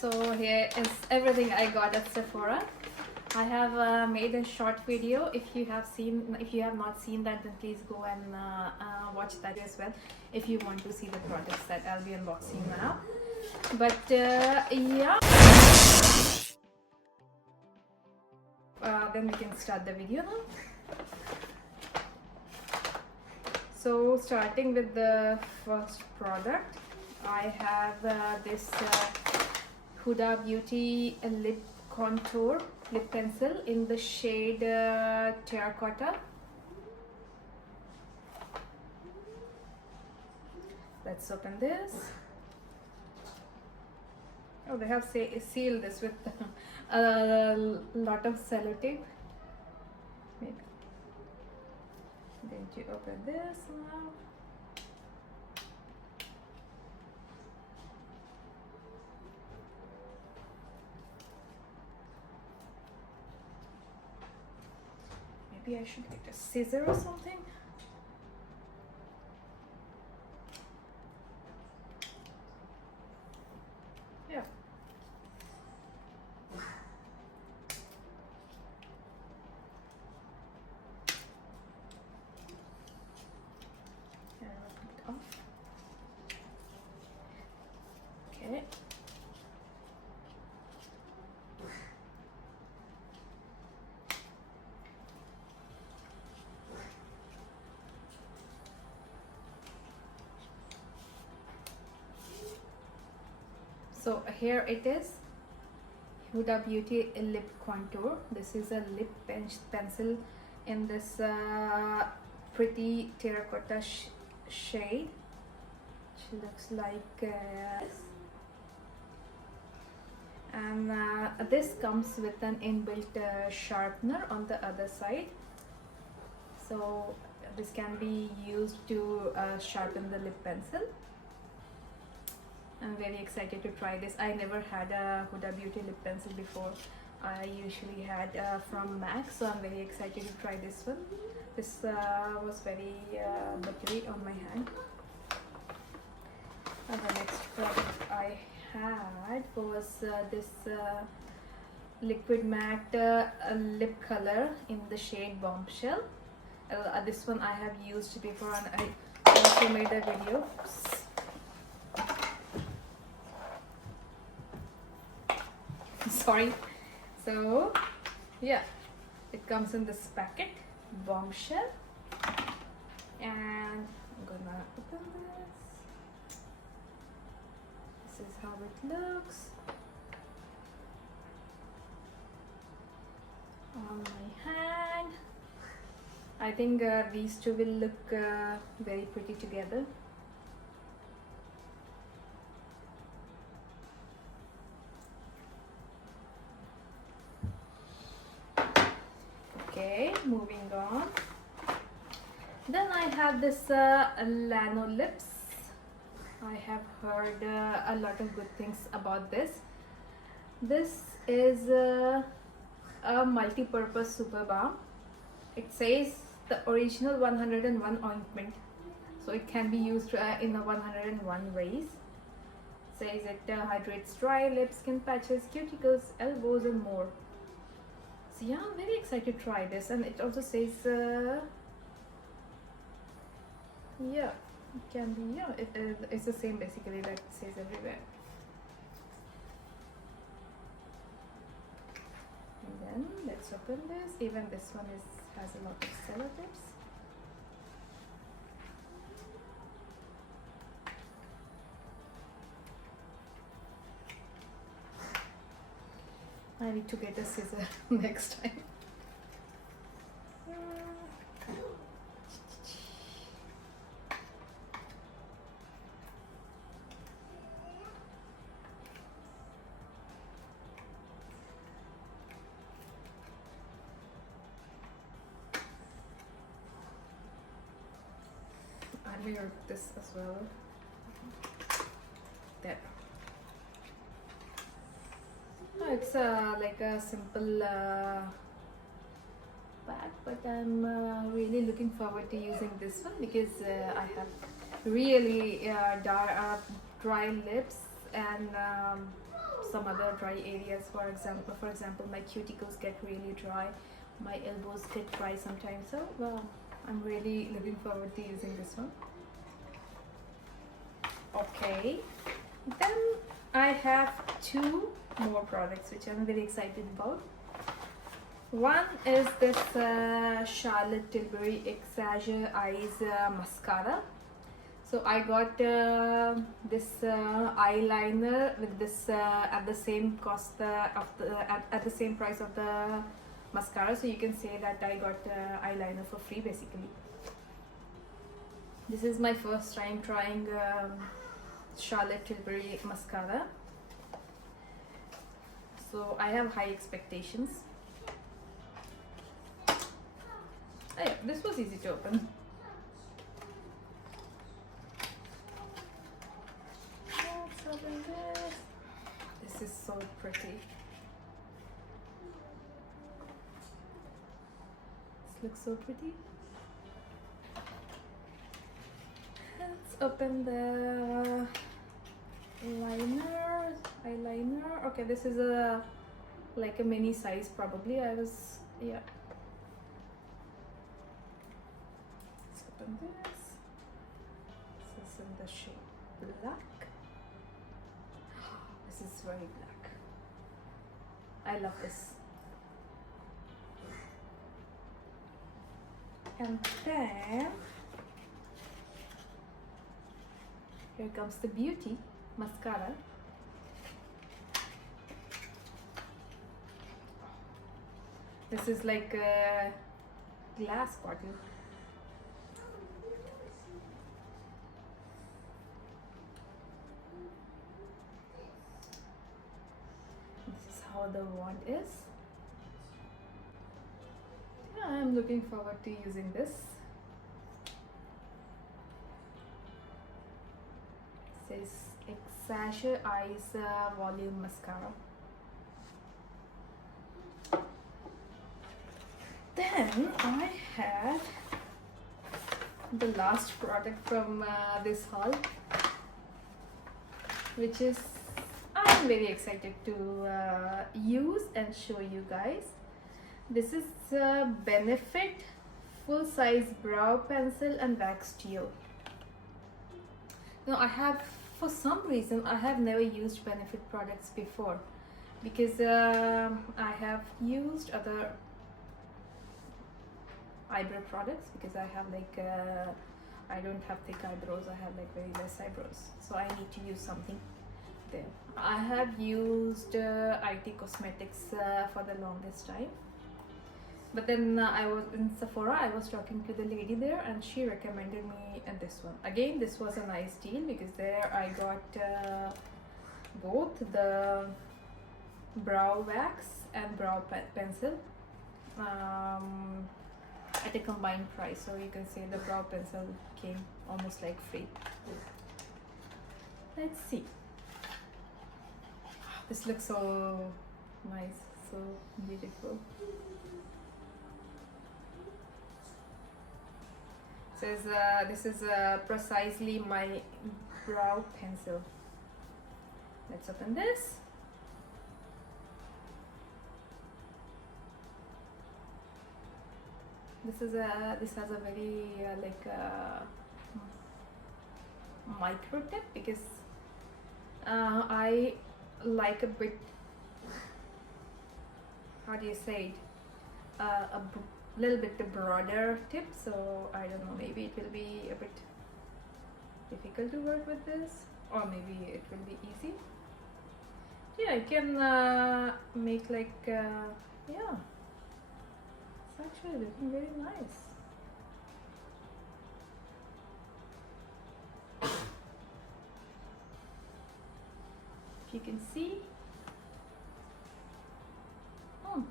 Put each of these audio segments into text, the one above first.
So here is everything I got at Sephora. I have made a short video. If you have not seen that, then please go and watch that as well if you want to see the products that I'll be unboxing now. But yeah, then we can start the video now. So starting with the first product, I have this Huda Beauty lip contour lip pencil in the shade Terra. Let's open this. Oh, they have sealed this with a lot of sellotape. Maybe. Then you open this now. Maybe I should get a scissor or something. Yeah. Okay. So here it is, Huda Beauty lip contour. This is a lip pencil in this pretty terracotta shade. She looks like this. And this comes with an inbuilt sharpener on the other side. So this can be used to sharpen the lip pencil. I'm very excited to try this. I never had a Huda Beauty lip pencil before. I usually had from MAC, so I'm very excited to try this one. This was very buttery on my hand. And the next product I had was this liquid matte lip color in the shade Bombshell. This one I have used before, and I also made a video. Sorry. So yeah, it comes in this packet, Bombshell, and I'm gonna open this. This is how it looks on my hand. I think these two will look very pretty together. Okay, moving on. Then I have this Lanolips. I have heard a lot of good things about this. This is a multi-purpose super balm. It says the original 101 ointment, so it can be used in a 101 ways. Says it hydrates dry lips, skin patches, cuticles, elbows, and more. So yeah, I'm very excited to try this. And it also says yeah, it can be, yeah, it's the same basically that it says everywhere. And then let's open this. Even this one has a lot of sellotapes. I need to get a scissor next time. I wear this as well. There. Oh, it's like a simple bag, but I'm really looking forward to using this one because I have really dry lips and some other dry areas. For example, my cuticles get really dry, my elbows get dry sometimes, so I'm really looking forward to using this one. Okay, then I have two more products which I'm very excited about. One is this Charlotte Tilbury Exagger Eyes Mascara. So I got this eyeliner with this at the same cost at the same price of the mascara. So you can say that I got eyeliner for free basically. This is my first time trying Charlotte Tilbury mascara. So I have high expectations. Oh yeah, this was easy to open. Let's open this. This is so pretty. This looks so pretty. Let's open the eyeliner. Okay, this is like a mini size probably. Yeah. Let's open this. This is in the shade black. This is very black. I love this. And then here comes the Beauty mascara. This is like a glass bottle. This is how the wand is. Yeah, I'm looking forward to using this. It says Exagger Eyes Volume Mascara. Then I had the last product from this haul, which is I'm very excited to use and show you guys. This is Benefit full size brow pencil and wax gel. Now for some reason I have never used Benefit products before, because I have used other eyebrow products, because I have like I don't have thick eyebrows, I have like very less eyebrows, so I need to use something there. I have used IT Cosmetics for the longest time, but then I was in Sephora. I was talking to the lady there and she recommended me this one. Again, this was a nice deal, because there I got both the brow wax and brow pencil at a combined price, so you can say the brow pencil came almost like free. Let's see. This looks so nice, so beautiful. Says this is precisely my brow pencil. Let's open this. This has a very like micro tip, because I like a bit, how do you say it, a little bit broader tip, so I don't know, maybe it will be a bit difficult to work with this, or maybe it will be easy. Yeah, I can make like yeah, it's actually looking very nice. If you can see, I'm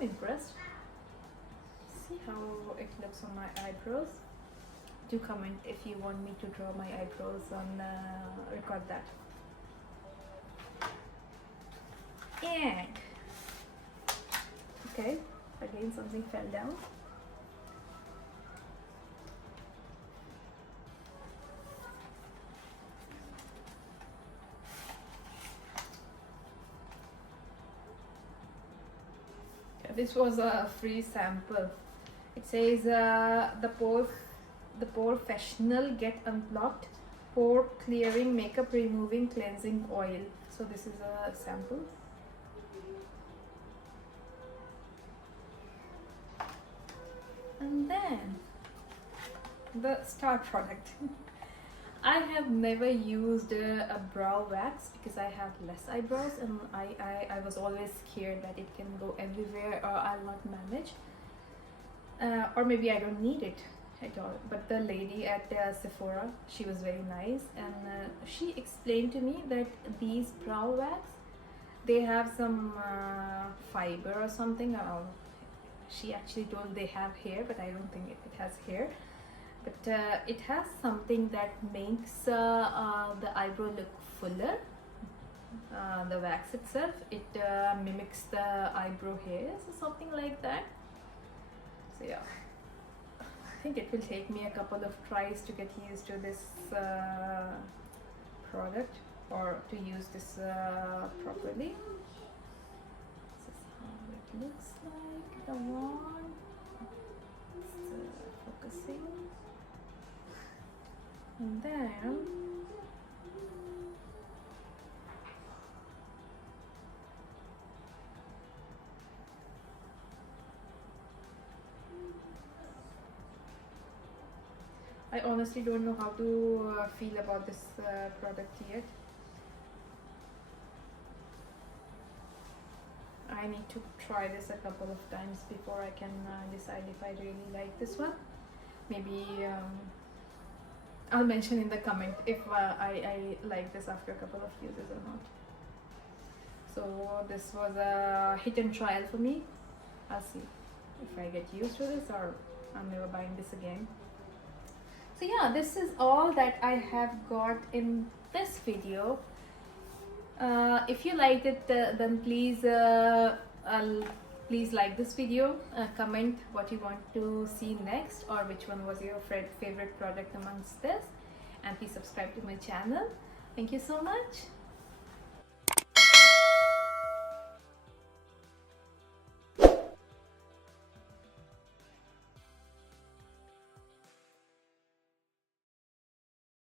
impressed. See how it looks on my eyebrows. Do comment if you want me to draw my eyebrows on record that. And okay, again something fell down. This was a free sample. It says the professional get unblocked pore clearing makeup removing cleansing oil. So this is a sample. And then the star product. I have never used a brow wax because I have less eyebrows, and I was always scared that it can go everywhere or I'll not manage, or maybe I don't need it at all. But the lady at Sephora, she was very nice, and she explained to me that these brow wax, they have some fiber or something. She actually told they have hair, but I don't think it has hair. But it has something that makes the eyebrow look fuller. The wax itself, it mimics the eyebrow hairs or something like that. So yeah, I think it will take me a couple of tries to get used to this product, or to use this properly. This is how it looks like, the one. It's focusing. And then I honestly don't know how to feel about this product yet. I need to try this a couple of times before I can decide if I really like this one. Maybe I'll mention in the comment if I like this after a couple of uses or not. So this was a hit and trial for me. I'll see if I get used to this or I'm never buying this again. So yeah, this is all that I have got in this video. If you liked it, then please please like this video, comment what you want to see next, or which one was your favorite product amongst this, and please subscribe to my channel. Thank you so much.